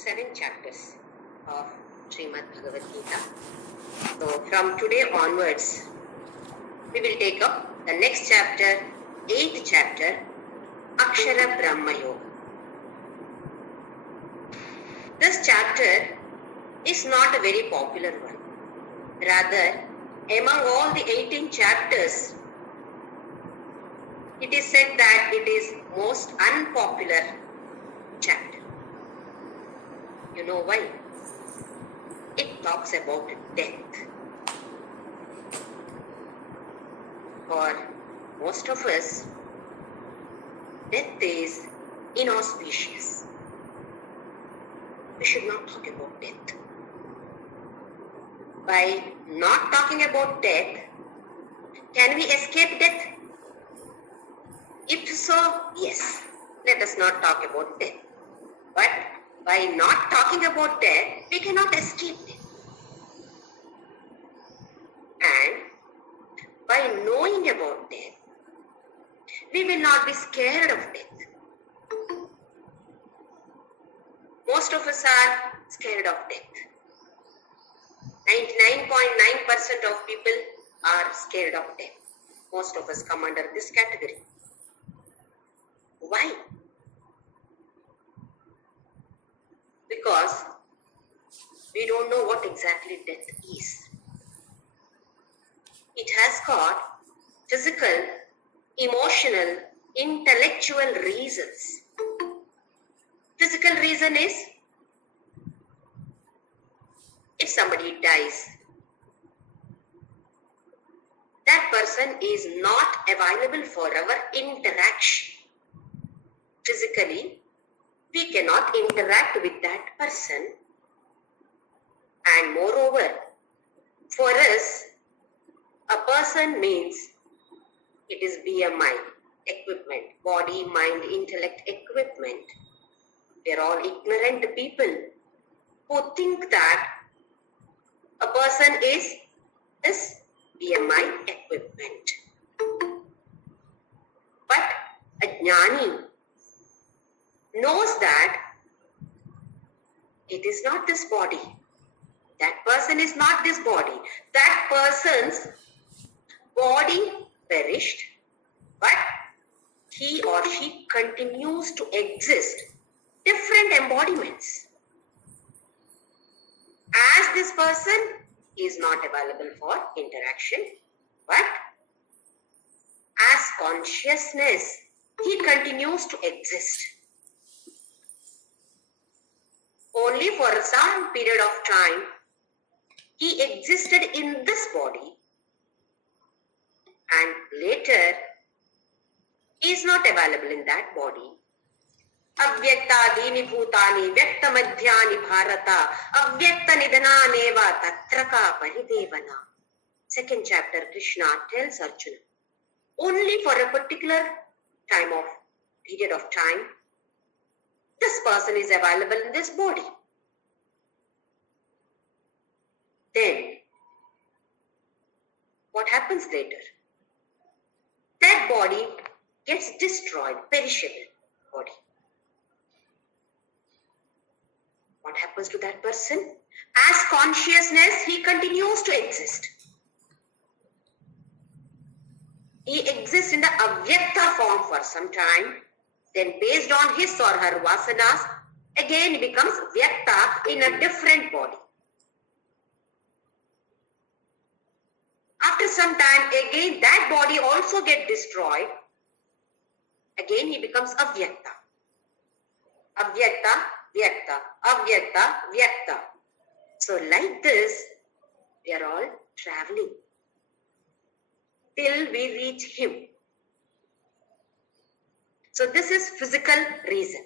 7 chapters of Srimad Bhagavadgita. So from today onwards, we will take up the next chapter, 8th chapter, Akshara Brahma Yoga. This chapter is not a very popular one. Rather, among all the 18 chapters, it is said that it is most unpopular chapter. You know why? It talks about death. For most of us, death is inauspicious. We should not talk about death. By not talking about death, can we escape death? If so, yes, let us not talk about death. But by not talking about death, we cannot escape death. And by knowing about death, we will not be scared of death. Most of us are scared of death. 99.9% of people are scared of death. Most of us come under this category. Why? Because we don't know what exactly death is. It has got physical, emotional, intellectual reasons. Physical reason is if somebody dies, that person is not available for our interaction. Physically, we cannot interact with that person. And moreover, for us, a person means it is BMI, equipment, body, mind, intellect, equipment. We are all ignorant people who think that a person is this BMI equipment. But a jnani knows that it is not this body. That person is not this body. That person's body perished, but he or she continues to exist. Different embodiments. As this person is not available for interaction, but as consciousness, he continues to exist. Only for some period of time, he existed in this body, and later, he is not available in that body. Avyakta dini bhutani vyakta madhyani bharata avyakta nidhananeva tatraka paridevana. Second chapter, Krishna tells Arjuna, only for a particular period of time, this person is available in this body. Then, what happens later? That body gets destroyed, perishable body. What happens to that person? As consciousness, he continues to exist. He exists in the avyakta form for some time. Then based on his or her vasanas, again he becomes vyakta in a different body. After some time, again that body also gets destroyed. Again he becomes avyakta. Avyakta, vyakta, avyakta, vyakta. So like this, we are all traveling till we reach him. So this is physical reason.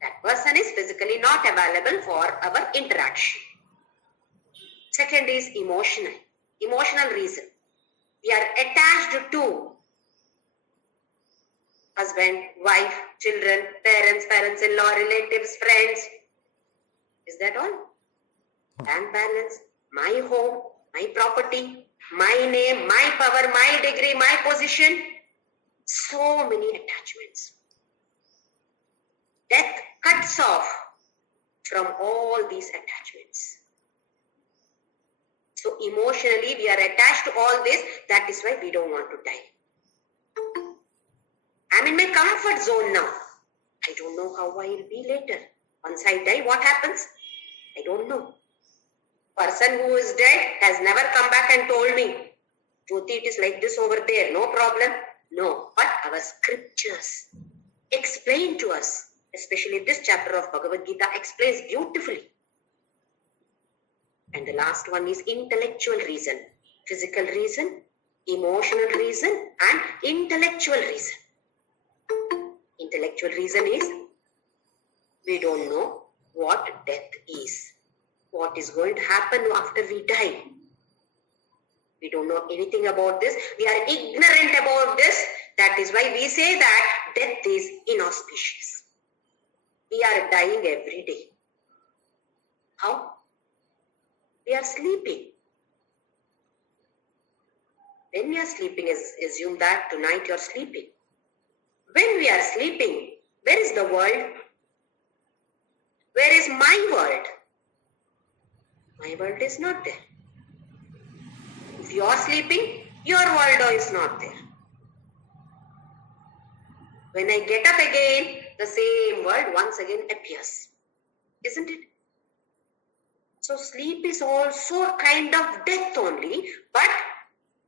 That person is physically not available for our interaction. Second is emotional reason. We are attached to husband, wife, children, parents-in-law, relatives, friends. Is that all? Bank balance, my home, my property, my name, my power, my degree, my position. So many attachments. Death cuts off from all these attachments. So emotionally we are attached to all this. That is why we don't want to die. I'm in my comfort zone now. I don't know how I will be later. Once I die, what happens? I don't know. Person who is dead has never come back and told me, Jyoti, it is like this over there, no problem. No, but our scriptures explain to us, especially this chapter of Bhagavadgita explains beautifully. And the last one is intellectual reason, physical reason, emotional reason, and intellectual reason. Intellectual reason is we don't know what death is, what is going to happen after we die. We don't know anything about this. We are ignorant about this. That is why we say that death is inauspicious. We are dying every day. How? We are sleeping. When we are sleeping, assume that tonight you are sleeping. When we are sleeping, where is the world? Where is my world? My world is not there. If you are sleeping, your world is not there. When I get up again, the same world once again appears. Isn't it? So sleep is also a kind of death only, but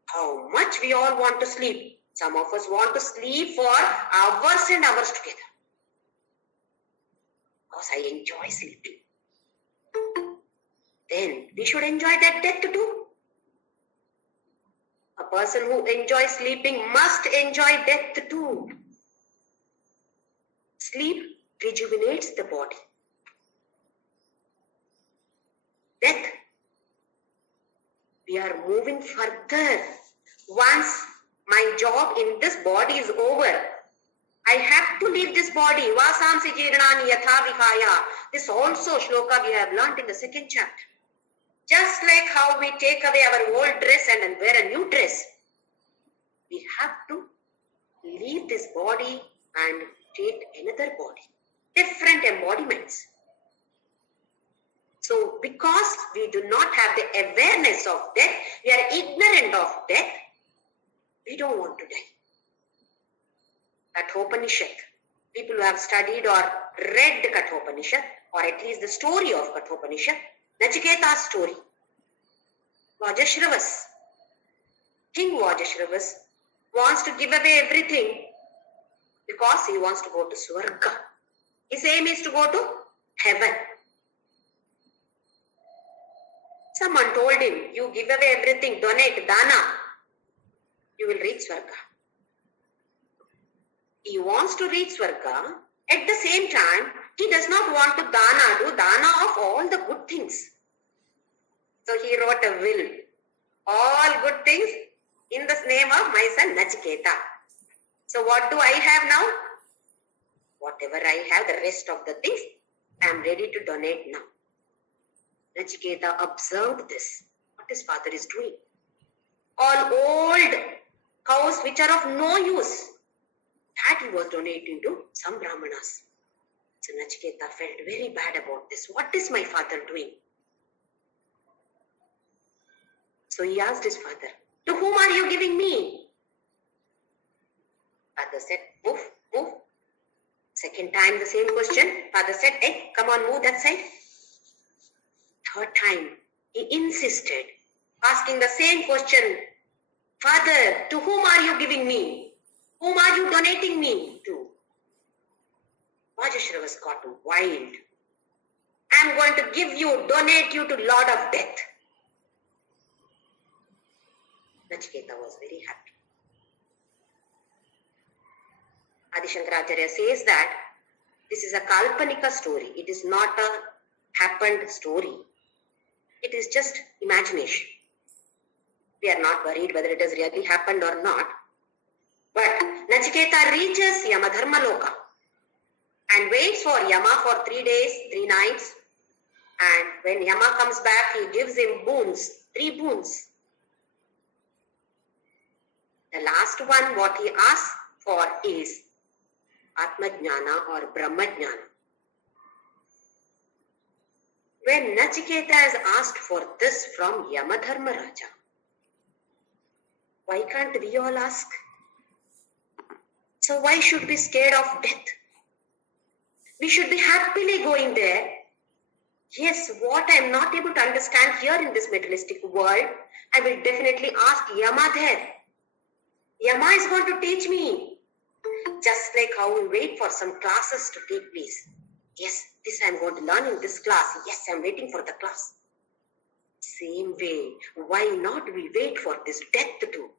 how much we all want to sleep. Some of us want to sleep for hours and hours together. Because I enjoy sleeping. Then we should enjoy that death too. A person who enjoys sleeping must enjoy death too. Sleep rejuvenates the body. Death, we are moving further. Once my job in this body is over, I have to leave this body. Vasamsi jiranani yatha vihaya. This also Shloka we have learnt in the second chapter. Just like how we take away our old dress and wear a new dress, we have to leave this body and take another body. Different embodiments. So because we do not have the awareness of death, we are ignorant of death, we don't want to die. Kathopanishad, people who have studied or read Kathopanishad, or at least the story of Kathopanishad, Nachiketa's story, Vajashravas, King Vajashravas wants to give away everything because he wants to go to Swarga. His aim is to go to heaven. Someone told him, you give away everything, donate, dana, you will reach Swarga. He wants to reach Swarga. At the same time, he does not want to do dana of all the good things. So he wrote a will. All good things in the name of my son Nachiketa. So what do I have now? Whatever I have, the rest of the things, I am ready to donate now. Nachiketa observed this, what his father is doing. All old cows which are of no use, that he was donating to some Brahmanas. So Nachiketa felt very bad about this. What is my father doing? So he asked his father, to whom are you giving me? Father said, move, move. Second time the same question. Father said, hey, come on, move that side. Third time, he insisted, asking the same question. Father, to whom are you giving me? Whom are you donating me to? Vajashravas got wild. I am going to donate you to Lord of Death. Nachiketa was very happy. Adi Shankaracharya says that this is a Kalpanika story. It is not a happened story. It is just imagination. We are not worried whether it has really happened or not. But Nachiketa reaches Yamadharmaloka and waits for Yama for 3 days, 3 nights. And when Yama comes back, he gives him boons, 3 boons. The last one, what he asks for is Atma Jnana or Brahma Jnana. When Nachiketa has asked for this from Yamadharmaraja, why can't we all ask? So why should we be scared of death? We should be happily going there. Yes, what I am not able to understand here in this materialistic world, I will definitely ask Yama there. Yama is going to teach me. Just like how we wait for some classes to take place. Yes, this I am going to learn in this class. Yes, I am waiting for the class. Same way, why not we wait for this death too?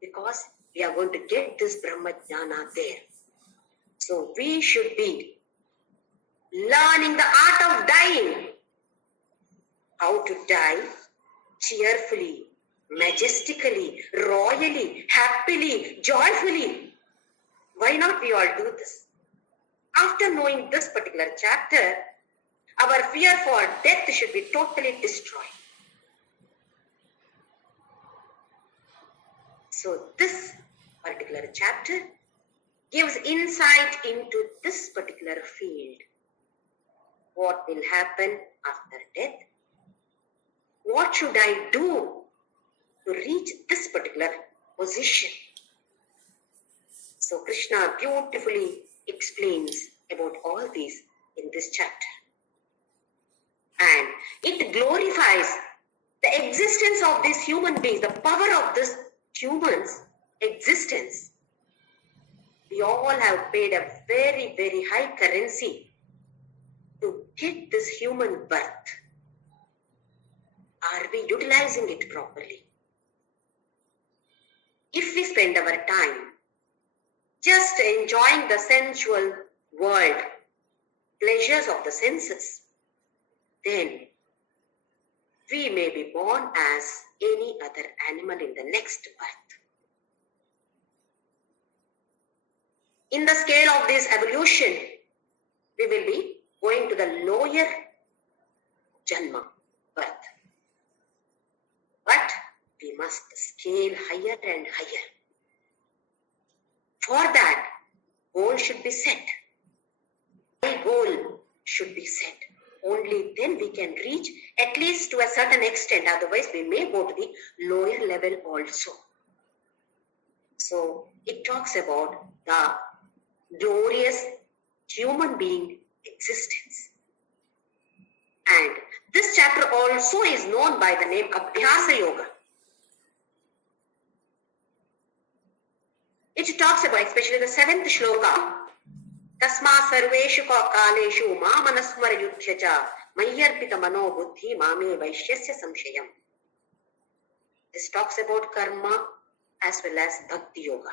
Because we are going to get this Brahma Jnana there. So we should be learning the art of dying. How to die cheerfully, majestically, royally, happily, joyfully. Why not we all do this? After knowing this particular chapter, our fear for death should be totally destroyed. So this particular chapter gives insight into this particular field. What will happen after death? What should I do to reach this particular position? So Krishna beautifully explains about all these in this chapter. And it glorifies the existence of these human beings, the power of this human's existence. We all have paid a very, very high currency to get this human birth. Are we utilizing it properly? If we spend our time just enjoying the sensual world, pleasures of the senses, then we may be born as any other animal in the next birth. In the scale of this evolution, we will be going to the lower Janma, birth. But we must scale higher and higher. For that, goal should be set. My goal should be set. Only then we can reach at least to a certain extent. Otherwise, we may go to the lower level also. So, it talks about the glorious human being existence. And this chapter also is known by the name Abhyasa Yoga. It talks about, especially the 7th shloka, Tasma sarveshu kaleshu ma manasmara yudhyaja mayyarpita mano buddhi mame vaishyasya samshayam. This talks about karma as well as bhakti yoga.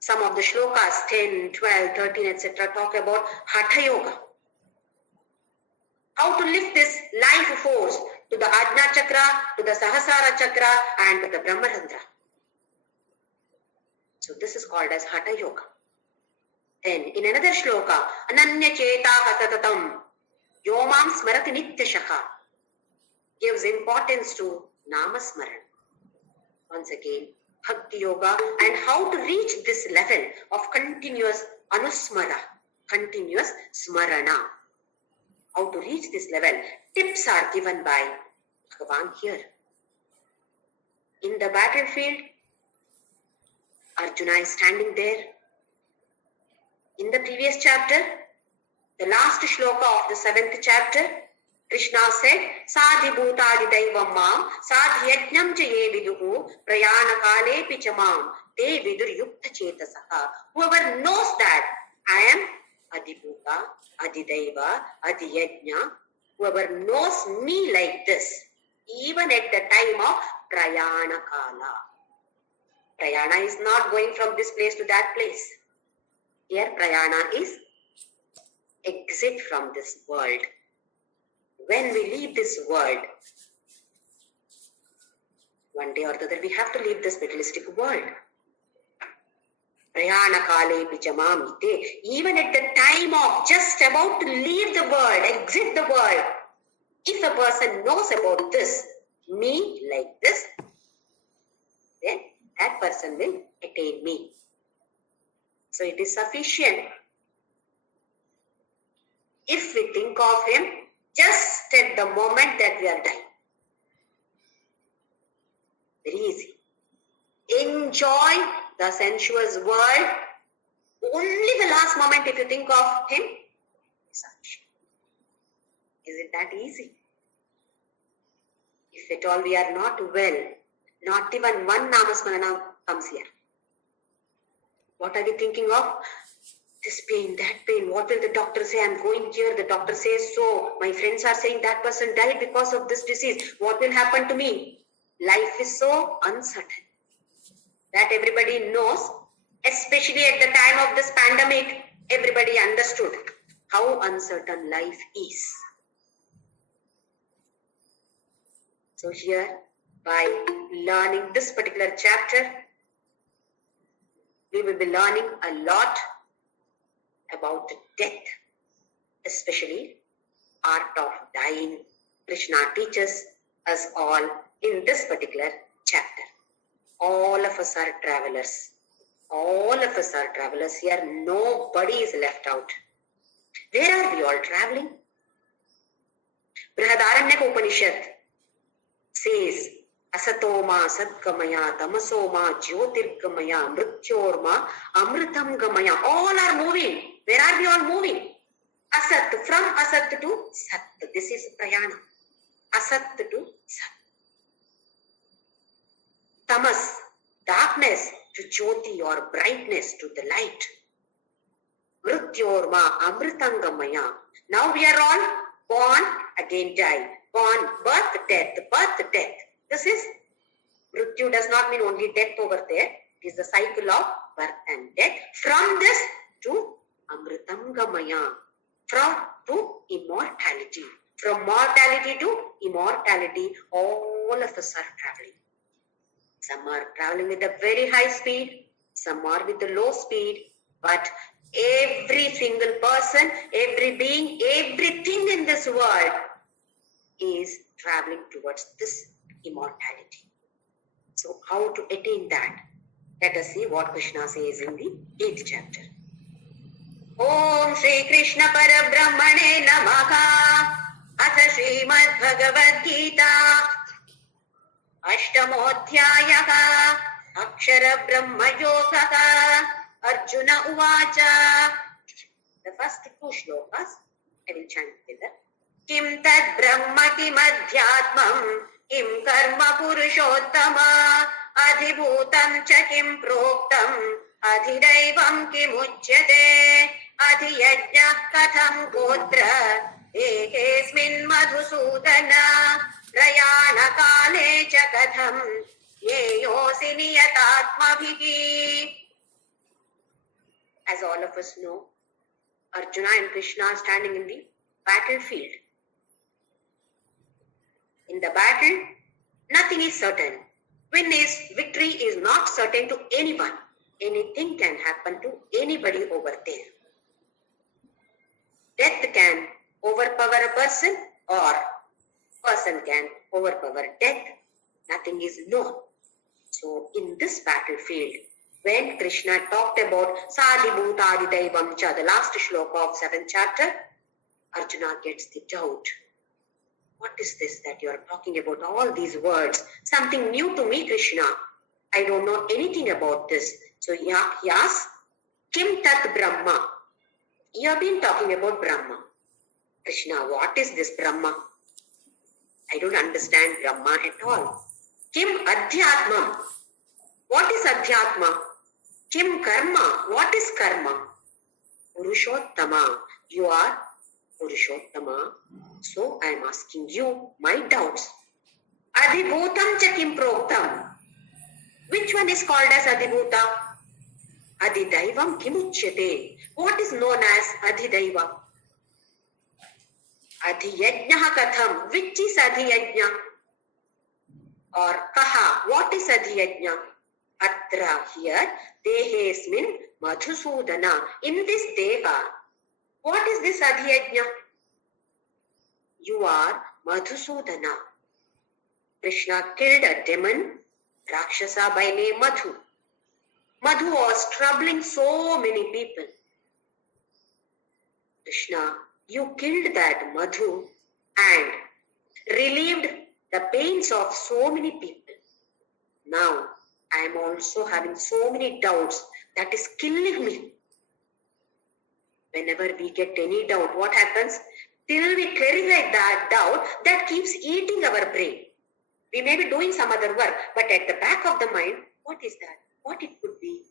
Some of the shlokas 10, 12, 13, etc. talk about hatha yoga. How to lift this life force to the Ajna chakra, to the Sahasrara chakra and to the Brahmarandra. So this is called as hatha yoga. Then in another shloka, Ananya Chetaha Satatam Yomam Smarati Nityashaha gives importance to Namasmaran. Once again, Bhakti Yoga and how to reach this level of continuous Anusmara, continuous Smarana. How to reach this level. Tips are given by Bhagavan here. In the battlefield, Arjuna is standing there. In the previous chapter, the last shloka of the 7th chapter, Krishna said, Sadhi bhutadi daivam mam, sadhyajnam cha ye viduhu, prayana kale pichamam, te vidur yukta chetasaha. Whoever knows that I am Adibhuta, Adidaiva, Adiyajna, whoever knows me like this, even at the time of Prayana Kala. Prayana is not going from this place to that place. Here Prayana is exit from this world. When we leave this world, one day or the other we have to leave this materialistic world. Prayana kale pichamamite. Even at the time of just about to leave the world, exit the world, if a person knows about this, me like this, then that person will attain me. So it is sufficient if we think of him just at the moment that we are dying. Very easy. Enjoy the sensuous world. Only the last moment, if you think of him, is it that easy? If at all we are not well, not even one namasmarana comes here. What are we thinking of? This pain, that pain. What will the doctor say? I'm going here. The doctor says so. My friends are saying that person died because of this disease. What will happen to me? Life is so uncertain. That everybody knows, especially at the time of this pandemic, everybody understood how uncertain life is. So here, by learning this particular chapter, we will be learning a lot about death, especially art of dying. Krishna teaches us all in this particular chapter. All of us are travelers. All of us are travelers here. Nobody is left out. Where are we all traveling? Brihadaranyaka Upanishad says, Asatoma Sadgamaya, Tamasoma Jyotirgamaya, Mrityorma, Amritam Gamaya. All are moving. Where are we all moving? Asat, from Asat to Sat. This is Prayana. Asat to Sat. Tamas, darkness, to Jyoti or brightness, to the light. Mrityorma, Amritangamaya. Now we are all born, again die. Born, birth, death, birth, death. This is, Mrityu does not mean only death over there. It is the cycle of birth and death. From this to Amritangamaya. From to immortality. From mortality to immortality, all of us are traveling. Some are traveling with a very high speed, some are with a low speed, but every single person, every being, everything in this world is traveling towards this immortality. So how to attain that? Let us see what Krishna says in the 8th chapter. Om Shri Krishna Parabrahmane Namaha. Atha Srimad Bhagavadgita. Ashtamodhyayah. Akshara Brahma Yogaha. Arjuna Uvacha. The first 2 shlokas I will chant together. Kim tad brahma kim adhyatmam kim karma purushottama adhibhutam cha kim proktam adhidaivam kim uchyate adhiyajna katham gotra ekesmin madhusudana prayana kale cha katham yeyosi niyatatmabhigi. As all of us know, Arjuna and Krishna are standing in the battlefield. In the battle, nothing is certain. Victory is not certain to anyone. Anything can happen to anybody over there. Death can overpower a person or person can overpower death. Nothing is known. So in this battlefield, when Krishna talked about Sadhibhuta Adidaivam Cha, the last shloka of 7th chapter, Arjuna gets the doubt. What is this that you are talking about? All these words. Something new to me, Krishna. I don't know anything about this. So he asks, Kim Tat Brahma? You have been talking about Brahma. Krishna, what is this Brahma? I don't understand Brahma at all. Kim Adhyatmam? What is Adhyatma? Kim Karma? What is Karma? Purushottama. You are Purushottama. So I am asking you my doubts. Adhibhutam cha kim proktam. Which one is called as Adhibhuta? Adhidaivam kim uchyate. What is known as Adhidaiva? Adhiyajnaha katham. Which is Adhiyajna? Or kaha. What is Adhiyajna? Atra, here, dehesmin madhusudana. In this deva, what is this Adhiyajna? You are Madhusudana. Krishna killed a demon, Rakshasa by name Madhu. Madhu was troubling so many people. Krishna, you killed that Madhu and relieved the pains of so many people. Now I am also having so many doubts that is killing me. Whenever we get any doubt, what happens? Till we clarify that doubt, that keeps eating our brain. We may be doing some other work, but at the back of the mind, what is that? What it could be?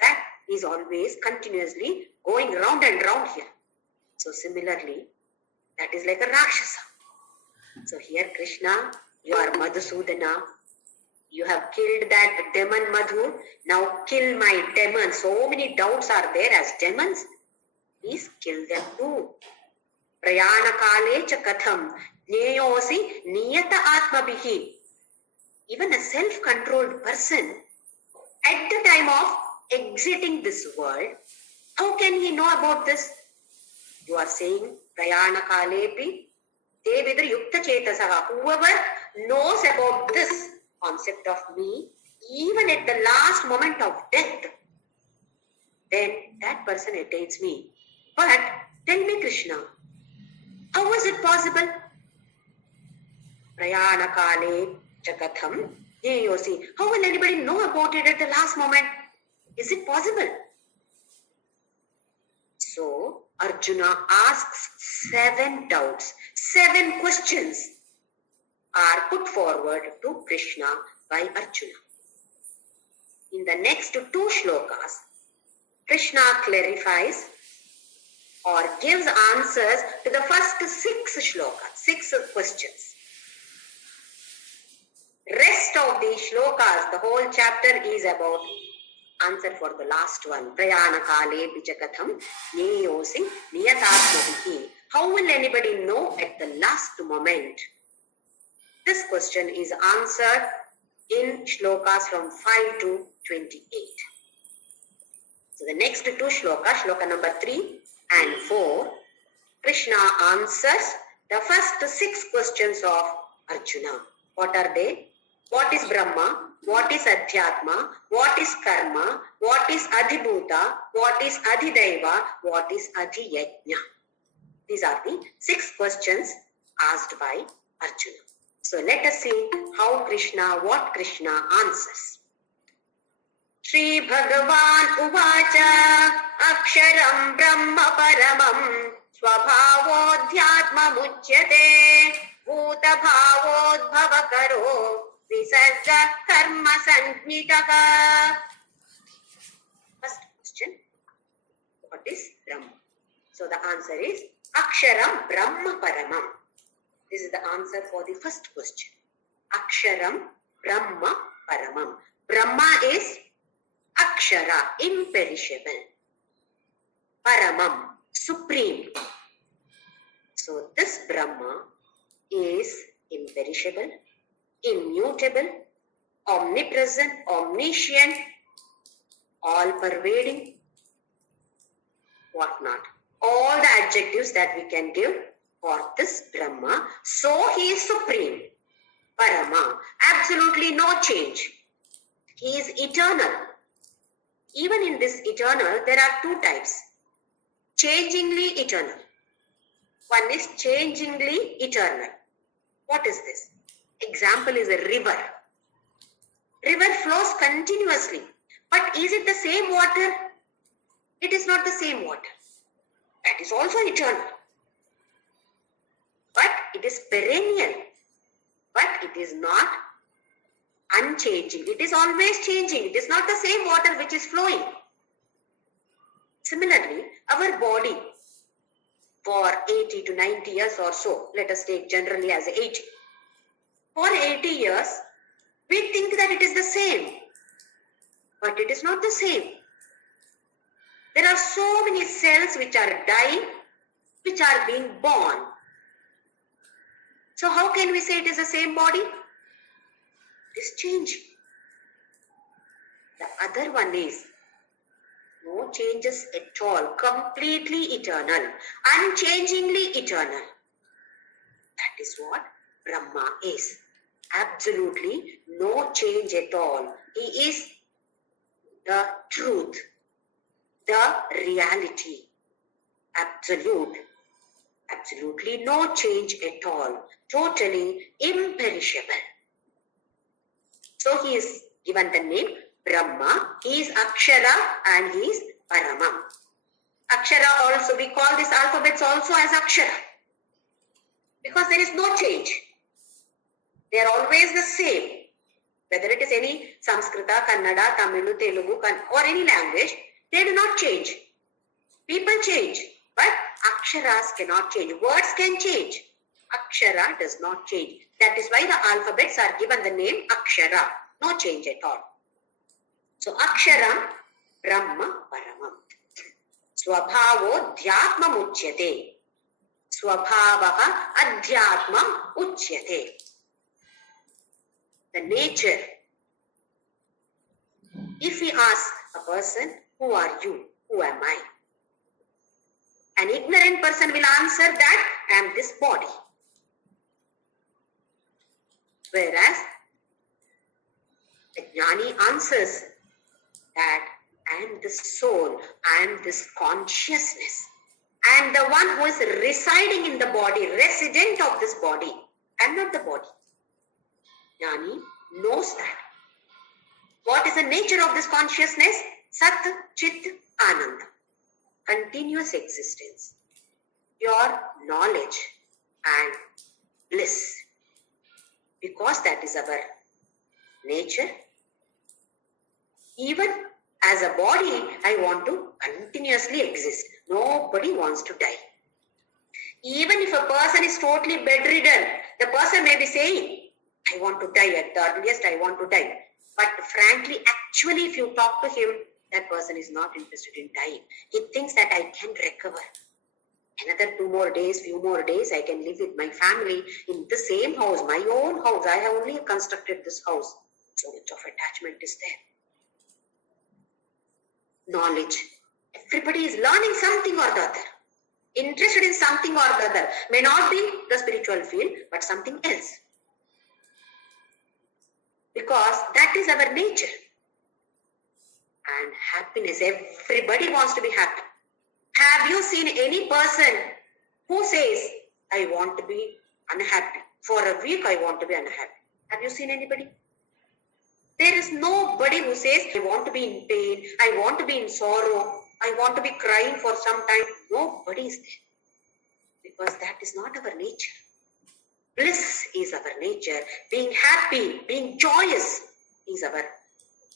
That is always continuously going round and round here. So similarly, that is like a Rakshasa. So here Krishna, you are Madhusudana. You have killed that demon Madhu. Now kill my demon. So many doubts are there as demons. Please kill them too. Prayana kale cha katham jyothi niyata atmabhihi. Even a self-controlled person, at the time of exiting this world, how can he know about this? You are saying prayana kalepi devidra yukta chetasaha. Whoever knows about this concept of me, even at the last moment of death, then that person attains me. But tell me, Krishna, how is it possible? Prayana kale chakatham jyothi. How will anybody know about it at the last moment? Is it possible? So Arjuna asks 7 doubts, 7 questions are put forward to Krishna by Arjuna. In the next 2 shlokas, Krishna clarifies or gives answers to the first 6 shlokas, 6 questions. Rest of the shlokas, the whole chapter is about answer for the last one. Prayana kale pichakatham jyothi niyatatmabhihi. How will anybody know at the last moment? This question is answered in shlokas from 5 to 28. So the next 2 shlokas, shloka number 3 and 4, Krishna answers the first 6 questions of Arjuna. What are they? What is Brahma? What is Adhyatma? What is Karma? What is Adhibhuta? What is Adhidaiva? What is Adhiyajna? These are the 6 questions asked by Arjuna. So let us see what Krishna answers. Shri Bhagavan Uvacha Aksharam Brahma Paramam Swabhavodhyatma Mujyate Bhuta Bhavodbhava Karo Visarga Karma Sanjnitaka. First question, what is Brahma? So the answer is Aksharam Brahma Paramam. This is the answer for the first question. Aksharam Brahma Paramam. Brahma is Akshara, imperishable. Paramam, supreme. So this Brahma is imperishable, immutable, omnipresent, omniscient, all-pervading, whatnot. All the adjectives that we can give for this Brahma. So he is supreme. Parama, absolutely no change. He is eternal. Even in this eternal, there are 2 types. Changingly eternal. One is changingly eternal. What is this? Example is a river. River flows continuously. But is it the same water? It is not the same water. That is also eternal. But it is perennial. But it is not unchanging. It is always changing. It is not the same water which is flowing. Similarly, our body for 80 to 90 years or so, let us take generally as 80. For 80 years, we think that it is the same. But it is not the same. There are so many cells which are dying, which are being born. So how can we say it is the same body? It is changing. The other one is no changes at all, completely eternal, unchangingly eternal. That is what Brahma is. Absolutely no change at all. He is the truth, the reality, absolute, Absolutely no change at all. Totally imperishable. So he is given the name Brahma. He is Akshara and he is Paramam. Akshara also, we call these alphabets also as Akshara. Because there is no change. They are always the same. Whether it is any Sanskrita, Kannada, Tamil, Telugu or any language, they do not change. People change, but Aksharas cannot change. Words can change. Akshara does not change. That is why the alphabets are given the name Akshara. No change at all. So Aksharam, Brahma, Paramam. Swabhavo Dhyatmam Uchyate. Swabhavaha Adhyatmam Uchyate. The nature. If we ask a person, who are you? Who am I? An ignorant person will answer that I am this body. Whereas the jnani answers that I am the soul, I am this consciousness. I am the one who is residing in the body, resident of this body. I am not the body. Jnani knows that. What is the nature of this consciousness? Sat, Chit, Ananda. Continuous existence. Pure knowledge and bliss. Because that is our nature. Even as a body, I want to continuously exist. Nobody wants to die. Even if a person is totally bedridden, the person may be saying, I want to die at the earliest, I want to die. But frankly, actually, if you talk to him, that person is not interested in dying. He thinks that I can recover. Another 2 more days, few more days, I can live with my family in the same house, my own house. I have only constructed this house. So much of attachment is there. Knowledge. Everybody is learning something or the other. Interested in something or the other. May not be the spiritual field, but something else. Because that is our nature. And happiness, everybody wants to be happy. Have you seen any person who says, I want to be unhappy? For a week, I want to be unhappy. Have you seen anybody? There is nobody who says, I want to be in pain, I want to be in sorrow, I want to be crying for some time. Nobody is there. Because that is not our nature. Bliss is our nature. Being happy, being joyous is our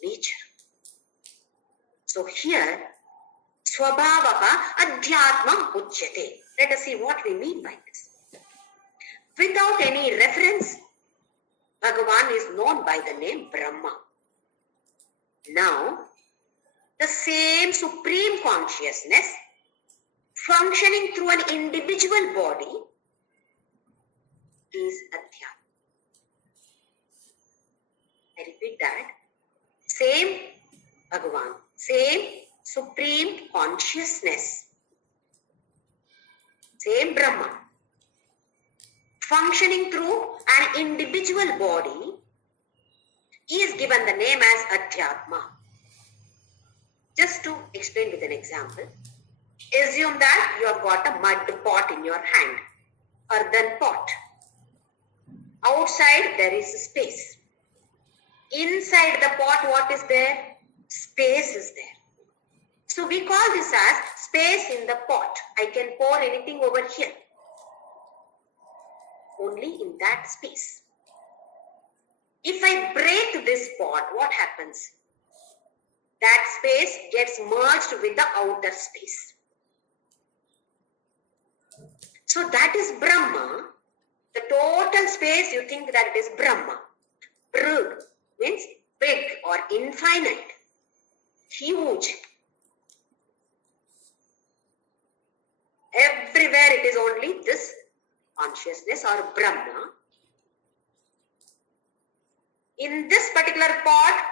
nature. So here, Swabhavaha Adhyatmam Uchyate. Let us see what we mean by this. Without any reference, Bhagavan is known by the name Brahma. Now, the same supreme consciousness functioning through an individual body is Adhyatma. I repeat that. Same Bhagavan, same supreme consciousness, same Brahma, functioning through an individual body is given the name as Adhyatma. Just to explain with an example, assume that you have got a mud pot in your hand, earthen pot. Outside there is space. Inside the pot, what is there? Space is there. So we call this as space in the pot. I can pour anything over here. Only in that space. If I break this pot, what happens? That space gets merged with the outer space. So that is Brahma. The total space, you think that it is Brahma. Brug means big or infinite, huge. Everywhere it is only this consciousness or Brahma. In this particular pot,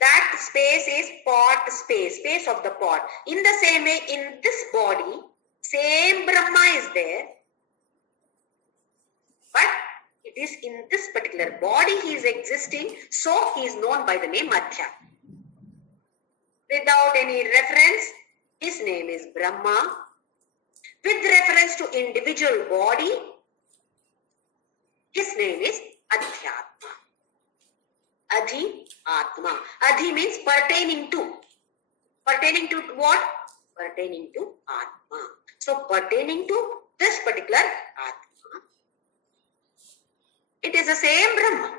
that space is pot space, space of the pot. In the same way, in this body, same Brahma is there. But it is in this particular body he is existing, so he is known by the name Adhyatma. Without any reference, his name is Brahma. with reference to individual body, his name is Adhyatma. Adhi, Atma. Adhi means pertaining to. Pertaining to what? Pertaining to Atma. So pertaining to this particular Atma, it is the same Brahma.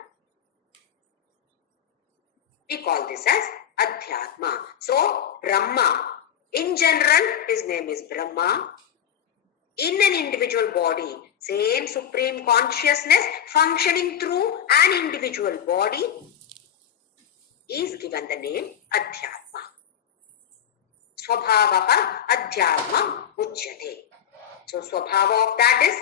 We call this as Adhyatma. So Brahma, in general, his name is Brahma. In an individual body, same supreme consciousness functioning through an individual body is given the name Adhyatma. Swabhavaha Adhyatma Uchyate. So Swabhava of that is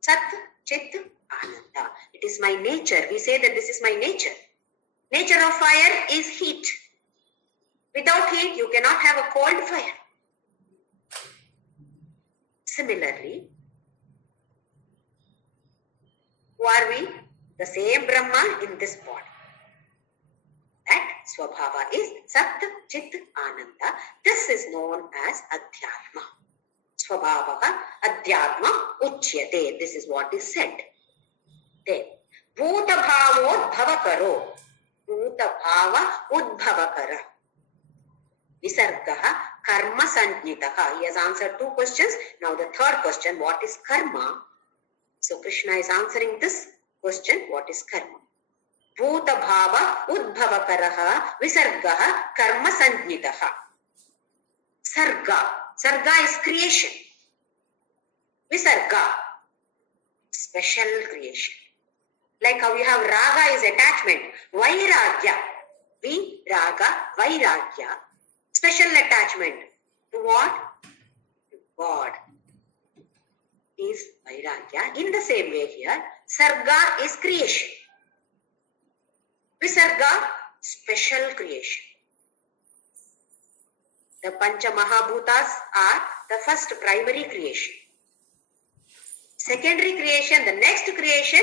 Sat, Chit, Ananda. It is my nature. We say that this is my nature. Nature of fire is heat. Without heat, you cannot have a cold fire. Similarly, who are we? The same Brahma in this body. That Swabhava is Sat, Chit, Ananda. This is known as Adhyatma. Swabhava Adhyatma Uchyate. This is what is said. Then, Bhuta Bhavo Bhavakaro. Bhuta Bhava Udbhavakara. Visargaha Karma Sanjnitaha. He has answered 2 questions. Now the third question, what is karma? So Krishna is answering this question, what is karma? Bhuta Bhava Udbhavakaraha Visargaha Karma Sanjnitaha. Sarga. Sarga is creation. Visarga, special creation. Like how you have raga is attachment. Vairagya. Viraga, Vairagya. Special attachment. To what? To God. Is Vairagya. In the same way here, Sarga is creation. Visarga, special creation. The Pancha Mahabhutas are the first primary creation. Secondary creation, the next creation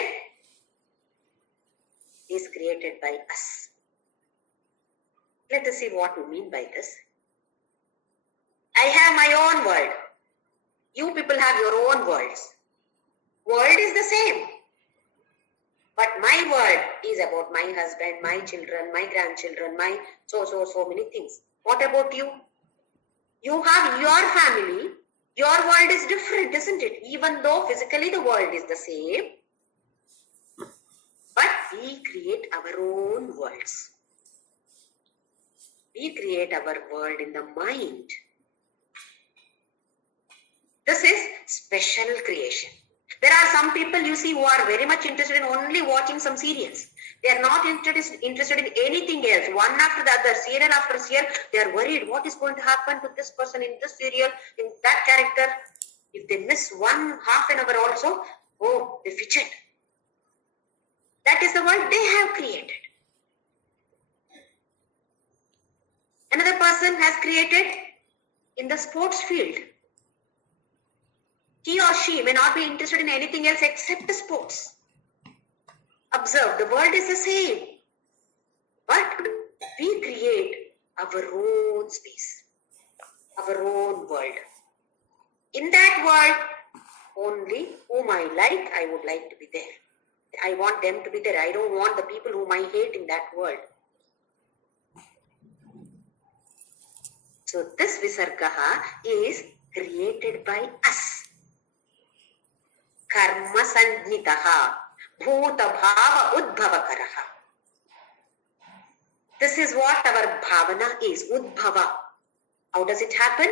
is created by us. Let us see what we mean by this. I have my own world. You people have your own worlds. World is the same. But my world is about my husband, my children, my grandchildren, my so many things. What about you? You have your family. Your world is different, isn't it? Even though physically the world is the same. But we create our own worlds. We create our world in the mind. This is special creation. There are some people you see who are very much interested in only watching some serials. They are not interested in anything else. One after the other, serial after serial, they are worried what is going to happen to this person in this serial, in that character. If they miss one half an hour also, oh, they fidget. That is the world they have created. Another person has created in the sports field. He or she may not be interested in anything else except the sports. Observe, the world is the same. But we create our own space, our own world. In that world, only whom I like, I would like to be there. I want them to be there. I don't want the people whom I hate in that world. So this Visargaha is created by us. Karma Sanjnitaha. Bhuta Bhava Udbhavakaraha. This is what our bhavana is, Udbhava. How does it happen?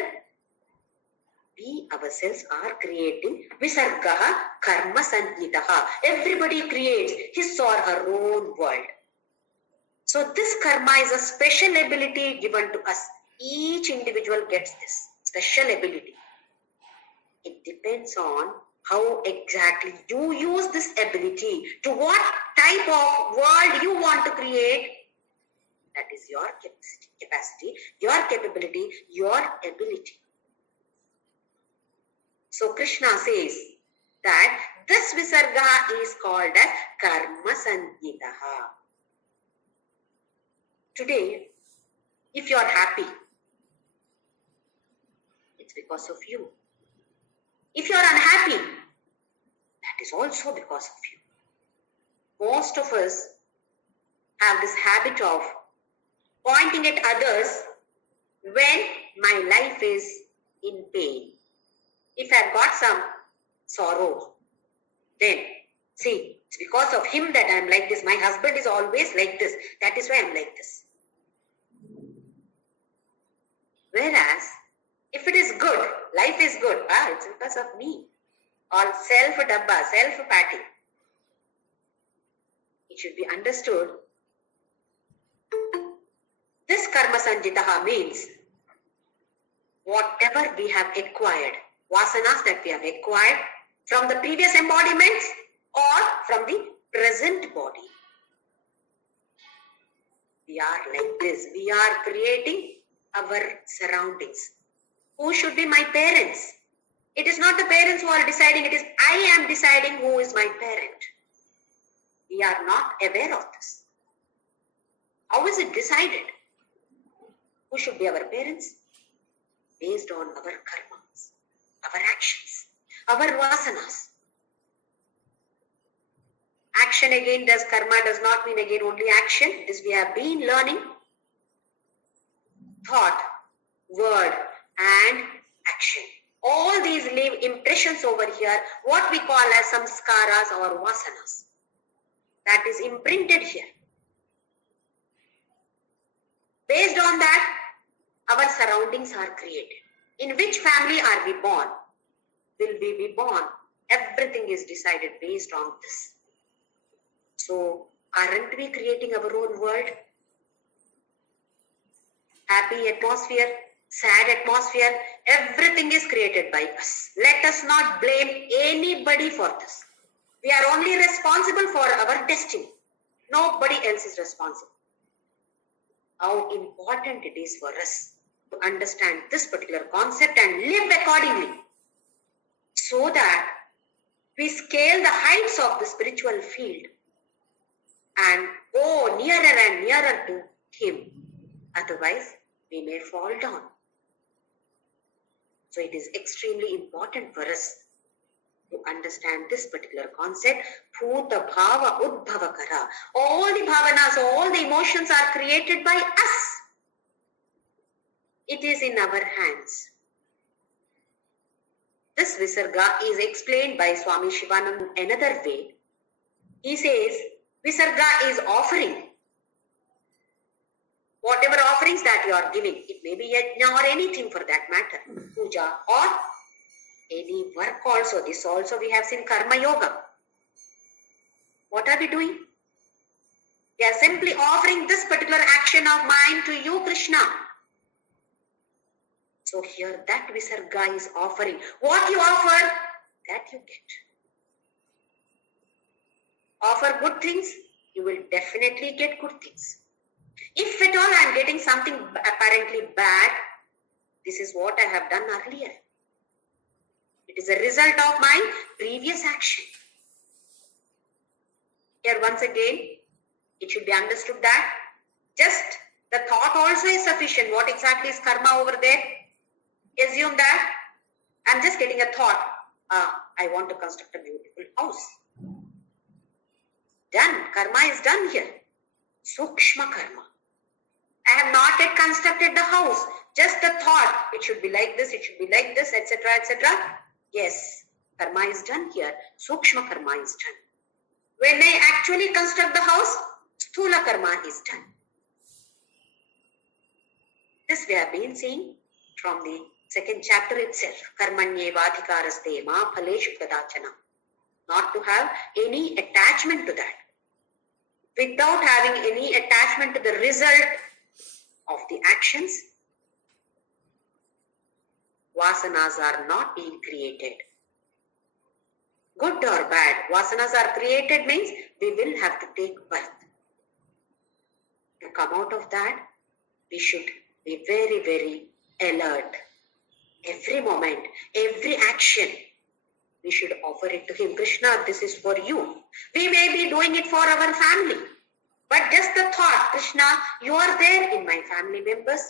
We ourselves are creating Visargaha Karma Sanjnitaha. Everybody creates his or her own world. So this karma is a special ability given to us. Each individual gets this special ability. It depends on how exactly you use this ability, to what type of world you want to create. That is your capacity, your capability, your ability. So Krishna says that this Visarga is called as Karma Sanjnitaha. Today, if you are happy, it's because of you. If you are unhappy, that is also because of you. Most of us have this habit of pointing at others when my life is in pain. If I've got some sorrow, then see, it's because of him that I'm like this. My husband is always like this. That is why I'm like this. Whereas, if it is good, life is good, it's because of me. All self-dabba, self-patting. It should be understood. This karma sanjitaha means whatever we have acquired, vasanas that we have acquired from the previous embodiments or from the present body. We are like this. We are creating our surroundings. Who should be my parents? It is not the parents who are deciding. It is I am deciding who is my parent. We are not aware of this. How is it decided? Who should be our parents? Based on our karmas, our actions, our vasanas. Action again karma does not mean again only action. This we have been learning. Thought, word and action. All these leave impressions over here, what we call as samskaras or vasanas. That is imprinted here. Based on that, our surroundings are created. In which family are we born? Will we be born? Everything is decided based on this. So, aren't we creating our own world? Happy atmosphere, sad atmosphere, everything is created by us. Let us not blame anybody for this. We are only responsible for our destiny. Nobody else is responsible. How important it is for us to understand this particular concept and live accordingly, so that we scale the heights of the spiritual field and go nearer and nearer to him. Otherwise, we may fall down. So it is extremely important for us to understand this particular concept. Bhuta bhava udbhavakara. All the bhavanas, all the emotions are created by us. It is in our hands. This Visarga is explained by Swami Shivananda another way. He says, Visarga is offering. Whatever offerings that you are giving, it may be yajna or anything for that matter, puja or any work also. This also we have seen karma yoga. What are we doing? We are simply offering this particular action of mine to you, Krishna. So here that Visarga is offering. What you offer, that you get. Offer good things, you will definitely get good things. If at all I am getting something apparently bad, this is what I have done earlier. It is a result of my previous action. Here once again, it should be understood that just the thought also is sufficient. What exactly is karma over there? Assume that I am just getting a thought. I want to construct a beautiful house. Done. Karma is done here. Sukshma karma. I have not yet constructed the house. Just the thought. It should be like this, it should be like this, etc., etc. Yes, karma is done here. Sukshma karma is done. When I actually construct the house, sthula karma is done. This we have been seeing from the second chapter itself. Karmanyevadhikaraste ma phaleshu kadachana. Not to have any attachment to that. Without having any attachment to the result of the actions, vasanas are not being created. Good or bad, vasanas are created means we will have to take birth. To come out of that, we should be very, very alert. Every moment, every action, we should offer it to him. Krishna, this is for you. We may be doing it for our family. But just the thought, Krishna, you are there in my family members.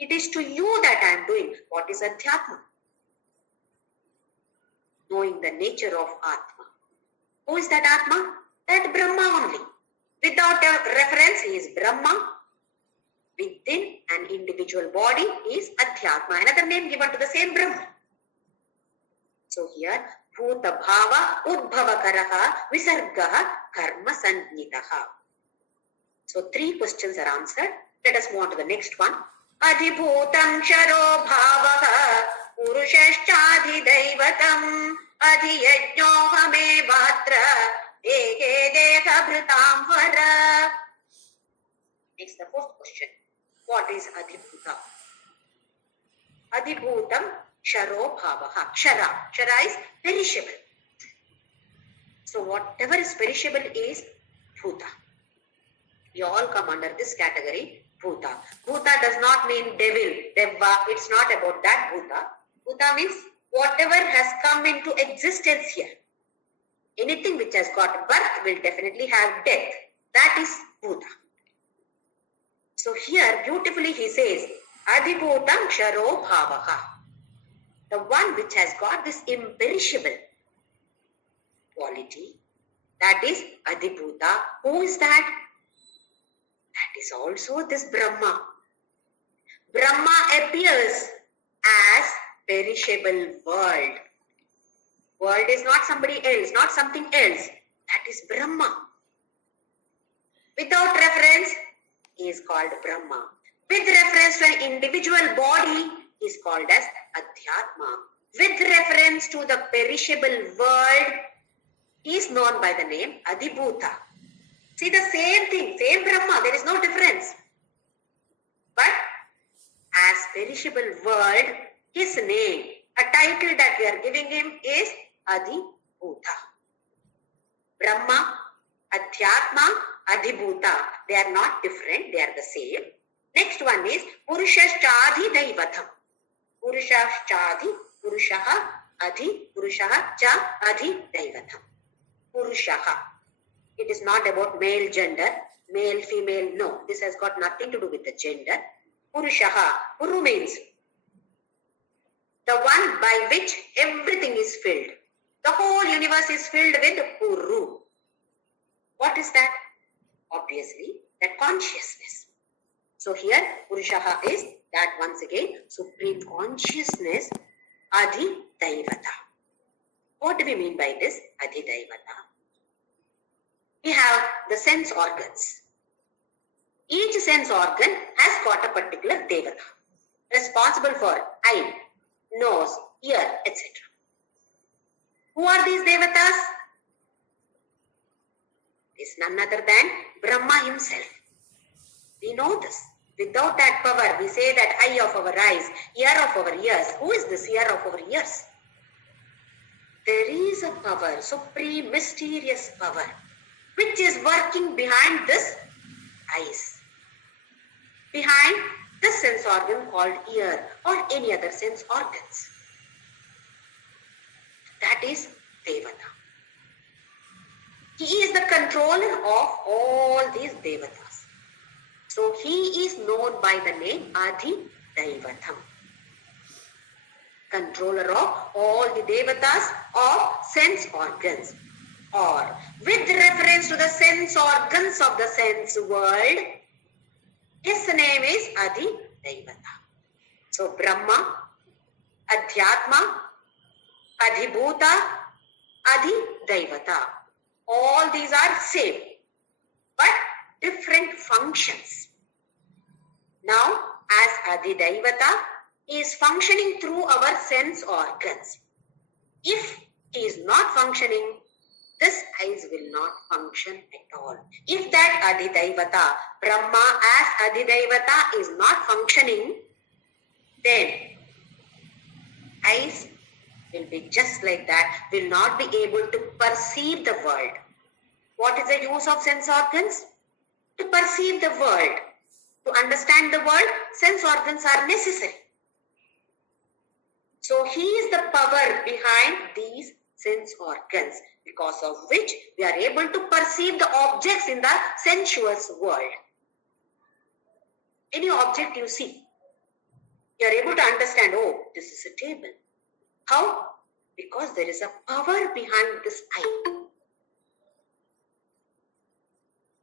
It is to you that I am doing. What is Adhyatma? knowing the nature of Atma. Who is that Atma? That Brahma only. Without a reference, he is Brahma. Within an individual body is Adhyatma, another name given to the same Brahma. So here, Bhuta Bhava Udbhava Karaha Visargaha Karma Sannitaha. So 3 questions are answered. Let us move on to the next one. Adhibhutam Sharo Bhavaha Purushashchadhi Daivatam Adhiyajnohame Bhatra Dehe Deha Bhritam Vara. Next, the 4th question. What is Adhibhuta? Adhibhutam Sharo Bhavaha. Shara is perishable. So whatever is perishable is Bhuta. You all come under this category, Bhuta. Bhuta does not mean devil, Deva. It's not about that Bhuta. Bhuta means whatever has come into existence here. Anything which has got birth will definitely have death. That is Bhuta. So here beautifully he says, Adhibhutam Sharo Bhavaha. The one which has got this imperishable quality, that is Adhibhuta. Who is that? That is also this Brahma. Brahma appears as perishable world. World is not somebody else, not something else. That is Brahma. Without reference, he is called Brahma. With reference to an individual body, he is called as Adhyatma. With reference to the perishable world, he is known by the name Adhibhuta. See, the same thing, same Brahma, there is no difference. But as perishable world, his name, a title that we are giving him is Adhibhuta. Brahma, Adhyatma, Adhibhuta, they are not different, they are the same. Next one is Purushashchadhi Daivatam. Purushashchadhi, Purushaha, Adhi, Purushaha, Cha, Adhi, Daivatam. Purushaha. It is not about male gender, male, female, no. This has got nothing to do with the gender. Purushaha. Puru means the one by which everything is filled. The whole universe is filled with Puru. What is that? Obviously, that consciousness. So here, Purushaha is that once again, supreme consciousness, Adi Daivata. What do we mean by this Adi Daivata? We have the sense organs. Each sense organ has got a particular Devata, responsible for eye, nose, ear, etc. Who are these Devatas? Is none other than Brahma himself. We know this. Without that power, we say that eye of our eyes, ear of our ears. Who is this ear of our ears? There is a power, supreme, mysterious power, which is working behind this eyes, behind this sense organ called ear or any other sense organs. That is Devata. He is the controller of all these Devatas. So he is known by the name Adi Daivatam. Controller of all the Devatas of sense organs. Or with reference to the sense organs of the sense world, his name is Adi Daivata. So Brahma, Adhyatma, Adhibhuta, Adi Daivata. All these are same, but different functions. Now, as Adi Daivata, he is functioning through our sense organs. If he is not functioning, this eyes will not function at all. If that Adi Daivata, Brahma as Adi Daivata is not functioning, then eyes will be just like that, will not be able to perceive the world. What is the use of sense organs? To perceive the world. To understand the world, sense organs are necessary. So he is the power behind these sense organs, because of which we are able to perceive the objects in the sensuous world. Any object you see, you are able to understand, oh, this is a table. How? Because there is a power behind this I.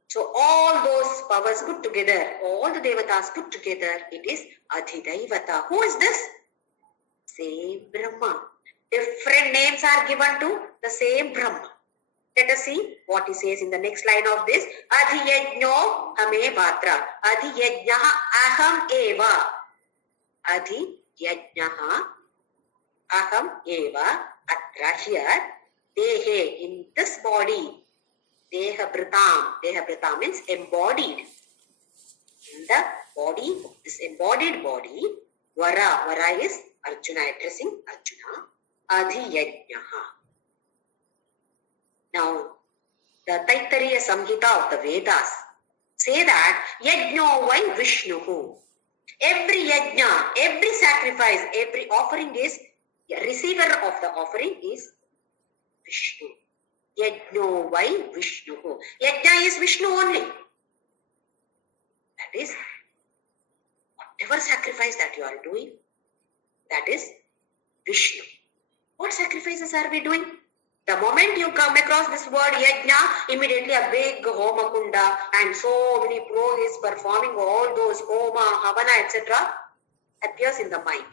So all those powers put together, all the devatas put together, it is Adhidaivata. Who is this? Same Brahma. Different names are given to the same Brahma. Let us see what he says in the next line of this. Adhiyajno hame bhatra. Adhiyajnaha aham eva. Adhiyajnaha aham eva. Atra here, dehe, in this body. Deha Britam means embodied. In the body, this embodied body, Vara is Arjuna, addressing Arjuna. Adhiyajnaha. Now, the Taittiriya Samhita of the Vedas say that Yajno vai Vishnuhu. Every yajna, every sacrifice, every offering is, receiver of the offering is Vishnu. Yajno vai Vishnuhu. Yajna is Vishnu only. That is, whatever sacrifice that you are doing, that is Vishnu. What sacrifices are we doing? The moment you come across this word yajna, immediately a big homa kunda and so many purohits performing all those homa, havana, etc. appears in the mind.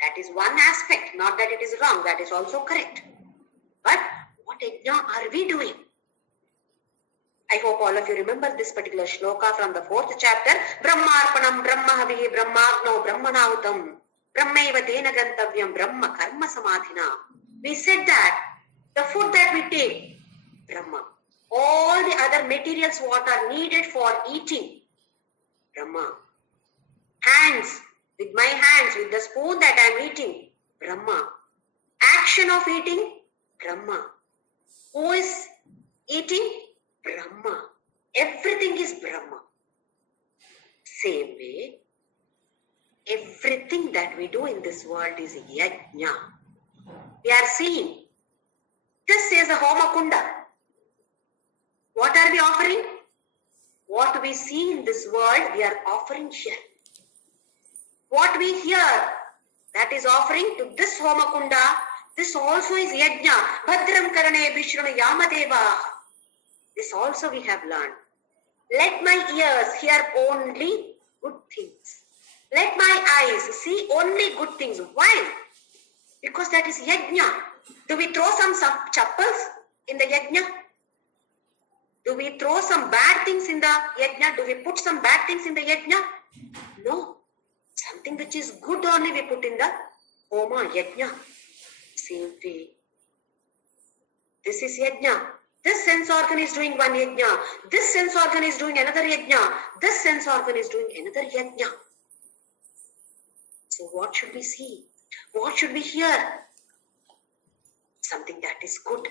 That is one aspect, not that it is wrong, that is also correct. But what yajna are we doing? I hope all of you remember this particular shloka from the 4th chapter. Brahmarpanam brahmahavihi brahmagno brahmanautam brahmaiva tena gantavyam brahma karma samadhina. We said that the food that we take, Brahma. All the other materials what are needed for eating, Brahma. Hands, with my hands, with the spoon that I am eating, Brahma. Action of eating, Brahma. Who is eating? Brahma. Everything is Brahma. Same way, everything that we do in this world is yajna. We are seeing. This is a homa kunda. What are we offering? What we see in this world, we are offering here. What we hear, that is offering to this homa kunda, this also is yajna. Bhadram karane vishrunu yamadeva. This also we have learned. Let my ears hear only good things. Let my eyes see only good things. Why? Because that is yajna. Do we throw some chappals in the yajna? Do we throw some bad things in the yajna? Do we put some bad things in the yajna? No. Something which is good only we put in the homa, yajna. Same way. This is yajna. This sense organ is doing one yajna. This sense organ is doing another yajna. This sense organ is doing another yajna. So what should we see? What should we hear? Something that is good.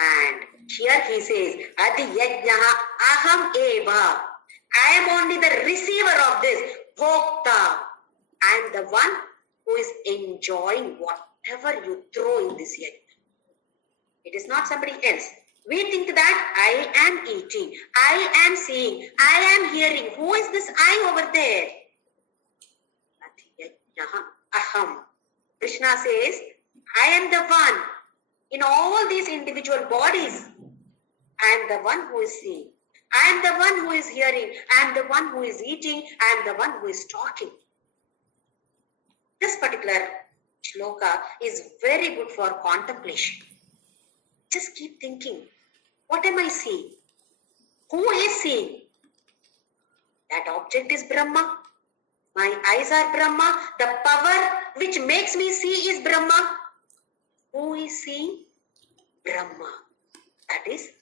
And here he says, Adi yajnaha aham eva. I am only the receiver of this. Bhokta. I am the one who is enjoying whatever you throw in this yajna. It is not somebody else. We think that I am eating, I am seeing, I am hearing. Who is this I over there? Aham. Krishna says, I am the one in all these individual bodies. I am the one who is seeing. I am the one who is hearing. I am the one who is eating. I am the one who is talking. This particular shloka is very good for contemplation. Just keep thinking, what am I seeing? Who is seeing? That object is Brahma. My eyes are Brahma. The power which makes me see is Brahma. Who is seeing? Brahma. That is,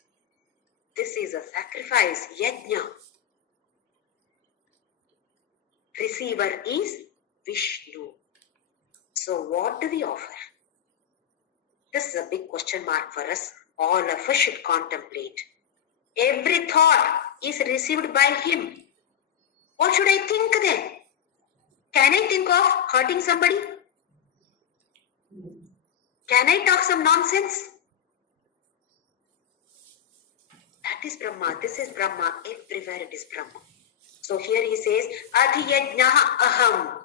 this is a sacrifice, yajna. Receiver is Vishnu. So what do we offer? This is a big question mark for us. All of us should contemplate. Every thought is received by him. What should I think then? Can I think of hurting somebody? Can I talk some nonsense? That is Brahma. This is Brahma. Everywhere it is Brahma. So here he says, Adhiyajnaha aham.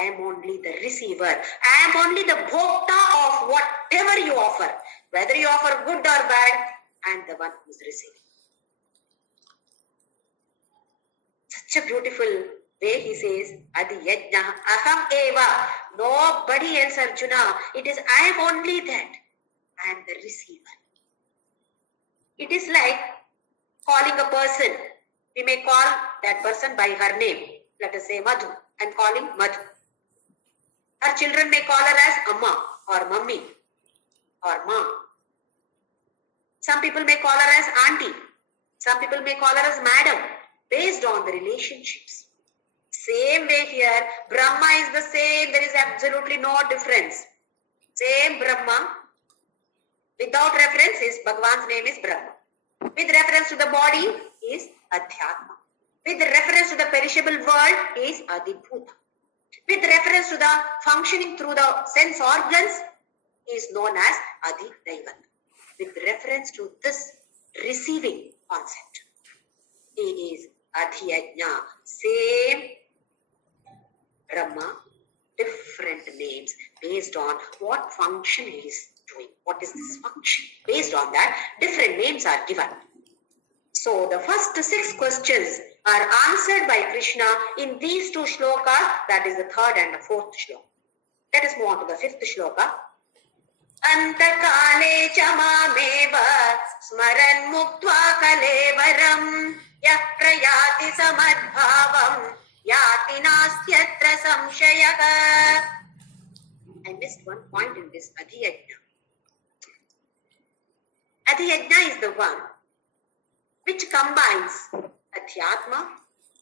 I am only the receiver. I am only the bhokta of whatever you offer. Whether you offer good or bad, I am the one who is receiving. Such a beautiful way he says, Adi yajna aham eva. Nobody else, Arjuna. It is I am only that. I am the receiver. It is like calling a person. We may call that person by her name. Let us say Madhu. I am calling Madhu. Our children may call her as Amma or Mummy or Ma. Some people may call her as Auntie. Some people may call her as Madam, based on the relationships. Same way here, Brahma is the same. There is absolutely no difference. Same Brahma. Without reference, his Bhagavan's name is Brahma. With reference to the body is Adhyatma. With reference to the perishable world is Adibhuta. With reference to the functioning through the sense organs is known as Adidaivat. With reference to this receiving concept, he is Adhyajna. Same Brahma, different names based on what function he is doing. What is this function? Based on that, different names are given. So the first 6 questions are answered by Krishna in these 2 shlokas, that is the 3rd and the 4th shloka. Let us move on to the 5th shloka. Antakale chamameva smaran muktva kalevaram yah prayati samadbhavam yati nastyatra samshayaka. I missed one point in this Adhyajna. Adhyajna is the one which combines Adhyatma,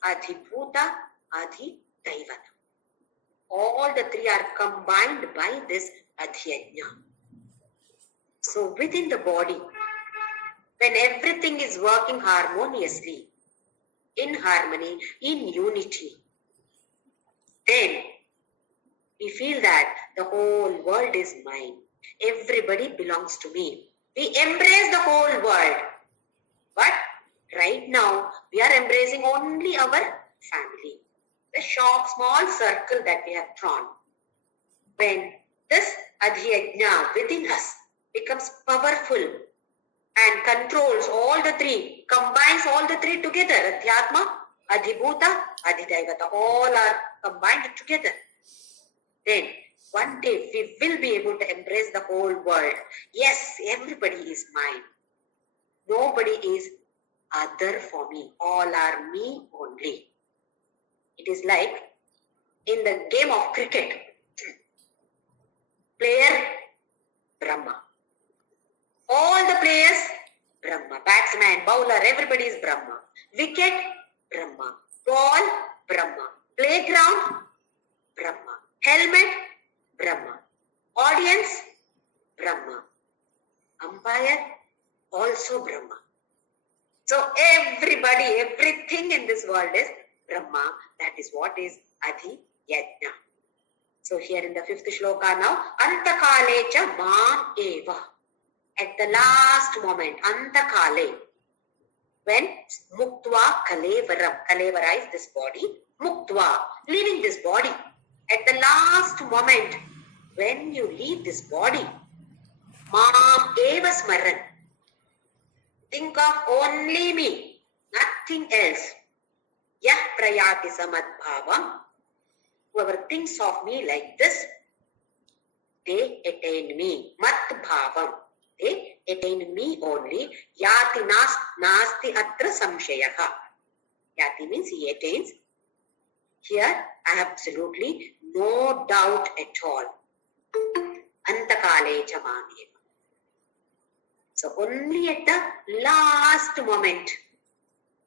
Adhibhuta, Adhidaivata. All the 3 are combined by this Adhyajna. So within the body, when everything is working harmoniously, in harmony, in unity, then we feel that the whole world is mine. Everybody belongs to me. We embrace the whole world. But right now, we are embracing only our family. The short, small circle that we have drawn. When this Adhyajna within us becomes powerful and controls all the 3, combines all the 3 together, Adhyatma, Adhibhuta, Adhidaivata, all are combined together. Then one day we will be able to embrace the whole world. Yes, everybody is mine. Nobody is other for me. All are me only. It is like in the game of cricket. Player, Brahma. All the players, Brahma. Batsman, bowler, everybody is Brahma. Wicket, Brahma. Ball, Brahma. Playground, Brahma. Helmet, Brahma. Audience, Brahma. Umpire, also Brahma. So everybody, everything in this world is Brahma. That is what is Adhyajna. So here in the 5th shloka now, Antakale cha mam eva. At the last moment, Antakale, when Muktva Kalevaram, Kalevara is this body, Muktva, leaving this body. At the last moment, when you leave this body, Mam eva smaran. Think of only me, nothing else. Yah prayati samadbhavam. Whoever thinks of me like this, they attain me. Mat bhavam. They attain me only. Yati nasti atra samshayaka. Yati means he attains. Here, absolutely no doubt at all. Antakale chamameva. So only at the last moment,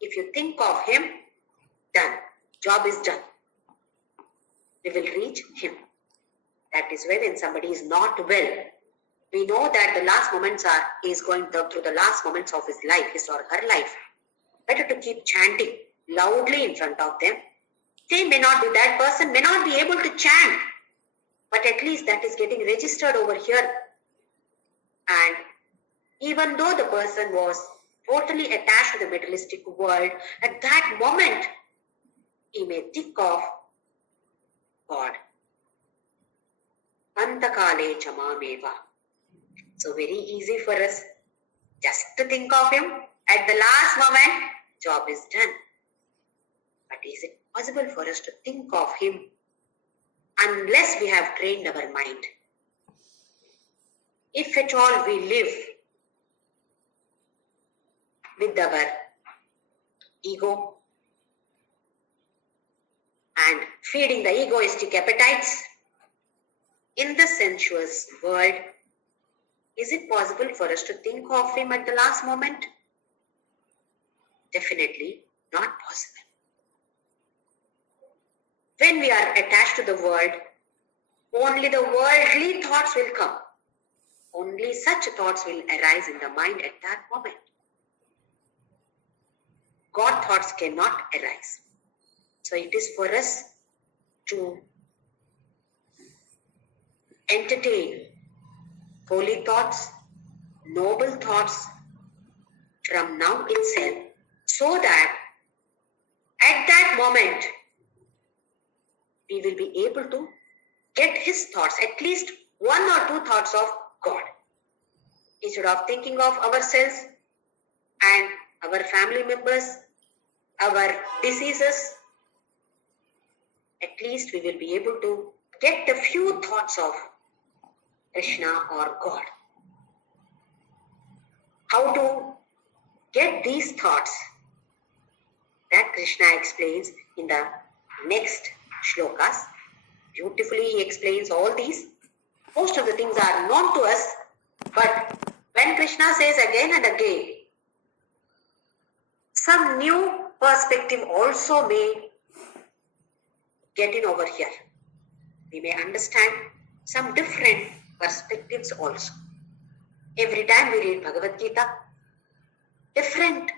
if you think of him, done. Job is done. We will reach him. That is why when somebody is not well, we know that the last moments he is going through the last moments of his life, his or her life. Better to keep chanting loudly in front of them. They may not be, that person may not be able to chant, but at least that is getting registered over here. And even though the person was totally attached to the materialistic world, at that moment, he may think of God. antakale cha mameva. So very easy for us just to think of him at the last moment, job is done. But is it possible for us to think of him unless we have trained our mind? If at all we live with our ego and feeding the egoistic appetites in the sensuous world, is it possible for us to think of him at the last moment? Definitely not possible. When we are attached to the world, only the worldly thoughts will come. Only such thoughts will arise in the mind at that moment. God thoughts cannot arise. So it is for us to entertain holy thoughts, noble thoughts from now itself, so that at that moment we will be able to get his thoughts, at least one or two thoughts of God. Instead of thinking of ourselves and our family members, our diseases, at least we will be able to get a few thoughts of Krishna or God. How to get these thoughts? That Krishna explains in the next shlokas. Beautifully he explains all these. Most of the things are known to us, but when Krishna says again and again, some new perspective also may get in over here. We may understand some different perspectives also. Every time we read Bhagavadgita, different.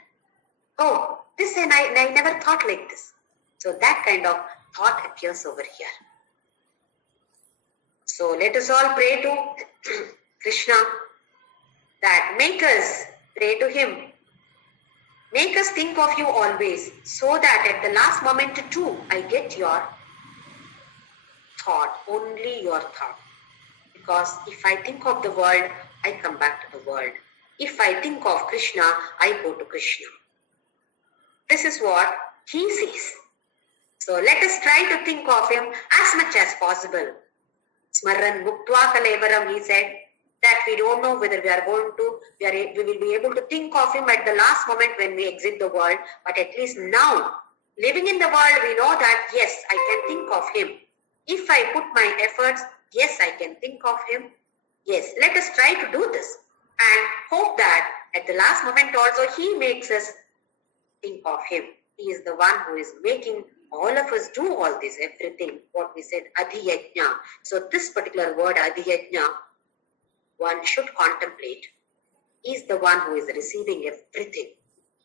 Oh, this and I never thought like this. So that kind of thought appears over here. So let us all pray to Krishna that make us pray to him. Make us think of you always, so that at the last moment too, I get your thought, only your thought. Because if I think of the world, I come back to the world. If I think of Krishna, I go to Krishna. This is what he says. So let us try to think of him as much as possible. Smaran muktva kalevaram, he said, that we don't know whether we are going to, we will be able to think of him at the last moment when we exit the world. But at least now, living in the world, we know that yes, I can think of him. If I put my efforts, yes, I can think of him. Yes, let us try to do this and hope that at the last moment also he makes us think of him. He is the one who is making all of us do all this, everything, what we said, adhiyajna. So this particular word, adhiyajna, one should contemplate. He is the one who is receiving everything.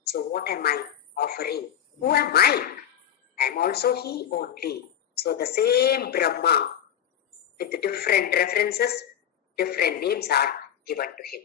So what am I offering? Who am I? I am also he only. So the same Brahma with different references, different names are given to him.